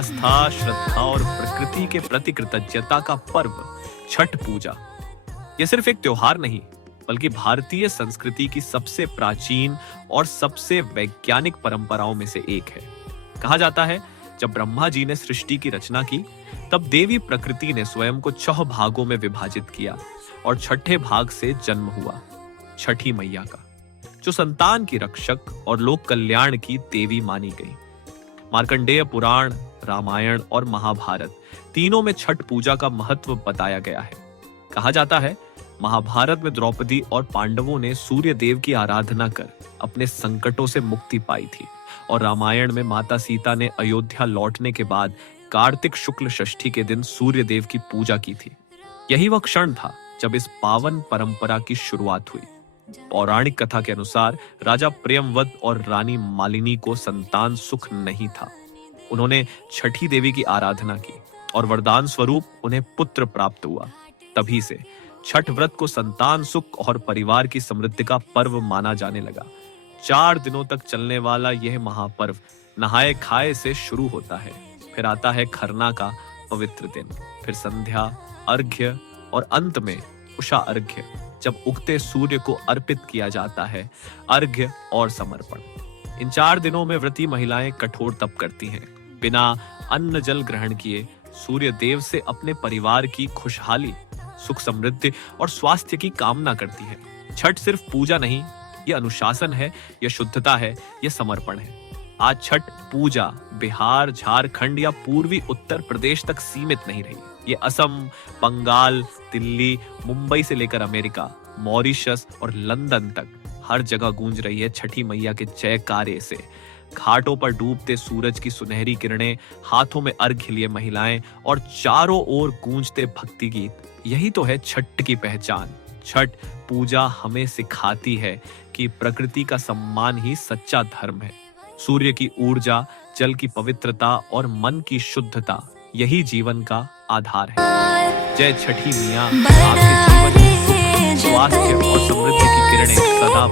आस्था, श्रद्धा और प्रकृति के प्रति कृतज्ञता का पर्व छठ पूजा। यह सिर्फ एक त्योहार नहीं, बल्कि भारतीय संस्कृति की सबसे प्राचीन और सबसे वैज्ञानिक परंपराओं में से एक है। कहा जाता है, जब ब्रह्मा जी ने सृष्टि की रचना की, तब देवी प्रकृति ने स्वयं को 6 भागों में विभाजित किया और छठे भाग से जन्म हुआ छठी मैया का, जो संतान की रक्षक और लोक कल्याण की देवी मानी गई। मार्कंडेय पुराण, रामायण और महाभारत तीनों में छठ पूजा का महत्व बताया गया है। कहा जाता है, महाभारत में द्रौपदी और पांडवों ने सूर्य देव की आराधना कर अपने संकटों से मुक्ति पाई थी, और रामायण में माता सीता ने अयोध्या लौटने के बाद कार्तिक शुक्ल षष्ठी के दिन सूर्य देव की पूजा की थी। यही वह क्षण था जब इस पावन परंपरा की शुरुआत हुई। पौराणिक कथा के अनुसार राजा प्रियंवद और रानी मालिनी को संतान सुख नहीं था। उन्होंने छठी देवी की आराधना की और वरदान स्वरूप उन्हें पुत्र प्राप्त हुआ। तभी से छठ व्रत को संतान सुख और परिवार की समृद्धि का पर्व माना जाने लगा। 4 दिनों तक चलने वाला यह महापर्व नहाए खाए से शुरू होता है। फिर आता है खरना का पवित्र दिन, फिर संध्या, अर्घ्य और अंत में उषा अर्घ्य, जब उगते सूर्य को अर्पित किया जाता है अर्घ्य और समर्पण। इन 4 दिनों में व्रती महिलाएं कठोर तप करती हैं, बिना अन्न जल ग्रहण किए सूर्य देव से अपने परिवार की खुशहाली, सुख समृद्धि और स्वास्थ्य की कामना करती है। छठ सिर्फ पूजा नहीं, यह अनुशासन है, यह शुद्धता है, यह समर्पण है। आज छठ पूजा बिहार, झारखंड या पूर्वी उत्तर प्रदेश तक सीमित नहीं रही। ये असम, बंगाल, दिल्ली, मुंबई से लेकर अमेरिका, मॉरिशस और लंदन तक हर जगह गूंज रही है छठी मैया के जयकारे से। घाटों पर डूबते सूरज की सुनहरी किरणें, हाथों में अर्घ्य लिए महिलाएं और चारों ओर गूंजते भक्ति गीत, यही तो है छठ की पहचान। छठ पूजा हमें सिखाती है कि प्रकृति का सम्मान ही सच्चा धर्म है। सूर्य की ऊर्जा, जल की पवित्रता और मन की शुद्धता, यही जीवन का आधार है। जय छठी मियां, आपके जीवन में सुख, स्वास्थ्य और समृद्धि की किरणें सदा